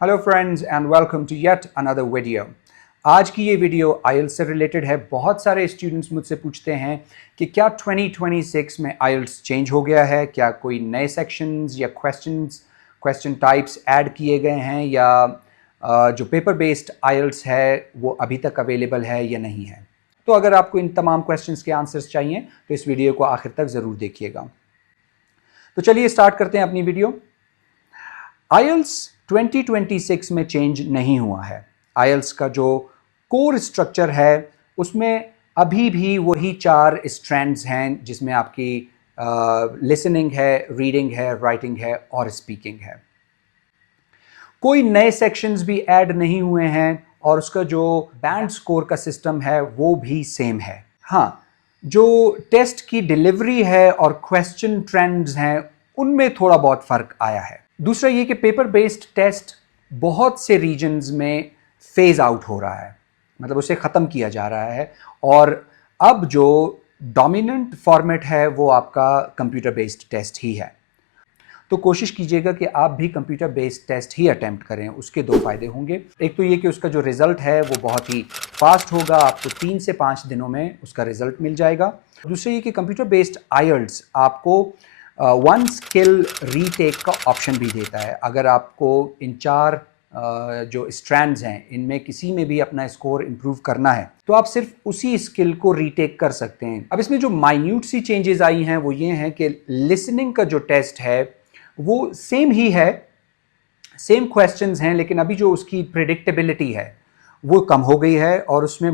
Hello friends and welcome to yet another video. आज की ये वीडियो आईएल्स से रिलेटेड है। बहुत सारे स्टूडेंट्स मुझसे पूछते हैं कि क्या 2026 में आईएल्स चेंज हो गया है, क्या कोई नए सेक्शंस या क्वेश्चन टाइप्स ऐड किए गए हैं, या जो पेपर बेस्ड आईएल्स है वो अभी तक अवेलेबल है या नहीं है। तो अगर आपको इन तमाम क्वेश्चंस के आंसर्स चाहिए तो इस वीडियो को आखिर तक ज़रूर देखिएगा। तो चलिए स्टार्ट करते हैं अपनी वीडियो। आईएल्स 2026 में चेंज नहीं हुआ है। आईएल्स का जो कोर स्ट्रक्चर है उसमें अभी भी वही 4 स्ट्रैंड्स हैं, जिसमें आपकी लिसनिंग है, रीडिंग है, राइटिंग है और स्पीकिंग है। कोई नए सेक्शंस भी ऐड नहीं हुए हैं और उसका जो बैंड स्कोर का सिस्टम है वो भी सेम है। हाँ, जो टेस्ट की डिलीवरी है और क्वेश्चन ट्रेंड्स हैं उनमें थोड़ा बहुत फर्क आया है। दूसरा ये कि पेपर बेस्ड टेस्ट बहुत से रीजन्स में फेज आउट हो रहा है, मतलब उसे ख़त्म किया जा रहा है, और अब जो डोमिनेंट फॉर्मेट है वो आपका कंप्यूटर बेस्ड टेस्ट ही है। तो कोशिश कीजिएगा कि आप भी कंप्यूटर बेस्ड टेस्ट ही अटेम्प्ट करें। उसके 2 फ़ायदे होंगे। एक तो ये कि उसका जो रिज़ल्ट है वो बहुत ही फास्ट होगा, आपको 3 से 5 दिनों में उसका रिज़ल्ट मिल जाएगा। दूसरा ये कि कंप्यूटर बेस्ड आईएल्ट्स आपको वन स्किल रीटेक का ऑप्शन भी देता है। अगर आपको इन 4 जो स्ट्रैंड्स हैं इनमें किसी में भी अपना स्कोर इंप्रूव करना है तो आप सिर्फ उसी स्किल को रीटेक कर सकते हैं। अब इसमें जो माइन्यूट सी चेंजेस आई हैं वो ये हैं कि लिसनिंग का जो टेस्ट है वो सेम ही है, सेम क्वेश्चंस हैं, लेकिन अभी जो उसकी प्रिडिक्टेबिलिटी है वो कम हो गई है और उसमें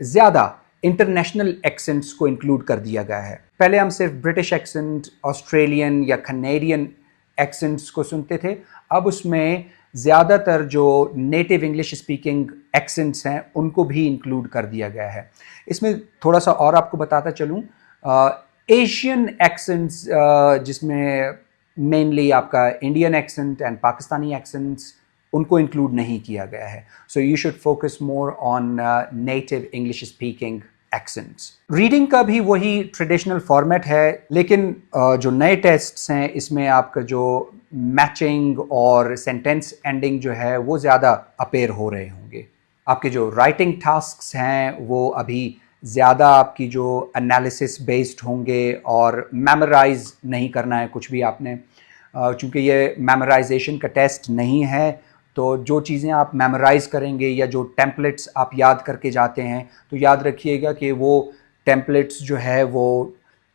ज़्यादा इंटरनेशनल एक्सेंट्स को इंक्लूड कर दिया गया है। पहले हम सिर्फ ब्रिटिश एक्सेंट, ऑस्ट्रेलियन या कनेडियन एक्सेंट्स को सुनते थे, अब उसमें ज़्यादातर जो नेटिव इंग्लिश स्पीकिंग एक्सेंट्स हैं उनको भी इंक्लूड कर दिया गया है। इसमें थोड़ा सा और आपको बताता चलूँ, एशियन एक्सेंट्स जिसमें मेनली आपका Indian accent and Pakistani accents, उनको इंक्लूड नहीं किया गया है। So you should focus more on native English speaking accents. Reading का भी वही ट्रेडिशनल फॉर्मेट है, लेकिन जो नए टेस्ट्स हैं इसमें आपका जो मैचिंग और सेंटेंस एंडिंग जो है वो ज़्यादा अपेयर हो रहे होंगे। आपके जो राइटिंग टास्क्स हैं वो अभी ज़्यादा आपकी जो एनालिसिस बेस्ड होंगे और मेमोराइज नहीं करना है कुछ भी आपने, चूँकि ये मेमोराइजेशन का टेस्ट नहीं है तो जो चीज़ें आप मेमोराइज़ करेंगे या जो टेम्पलेट्स आप याद करके जाते हैं तो याद रखिएगा कि वो टेम्पलेट्स जो है वो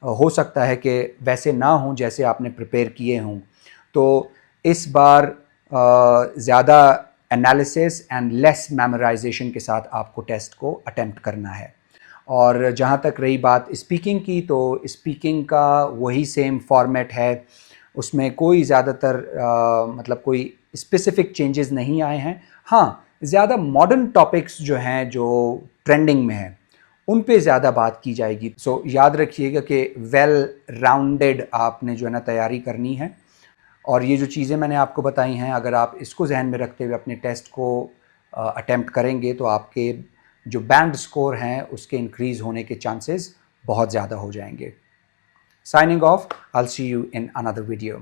हो सकता है कि वैसे ना हों जैसे आपने प्रिपेयर किए हों। तो इस बार ज़्यादा एनालिसिस एंड लेस मेमोराइजेशन के साथ आपको टेस्ट को अटेम्प्ट करना है। और जहाँ तक रही बात स्पीकिंग की, तो स्पीकिंग का वही सेम फॉर्मेट है, उसमें कोई ज़्यादातर मतलब कोई स्पेसिफिक चेंजेस नहीं आए हैं। हाँ, ज़्यादा मॉडर्न टॉपिक्स जो हैं जो ट्रेंडिंग में हैं उन पे ज़्यादा बात की जाएगी। सो याद रखिएगा कि वेल राउंडेड आपने जो है ना तैयारी करनी है, और ये जो चीज़ें मैंने आपको बताई हैं अगर आप इसको जहन में रखते हुए अपने टेस्ट को अटेम्प्ट करेंगे तो आपके जो बैंड स्कोर हैं उसके इंक्रीज़ होने के चांसेस बहुत ज़्यादा हो जाएंगे। Signing off, I'll see you in another video.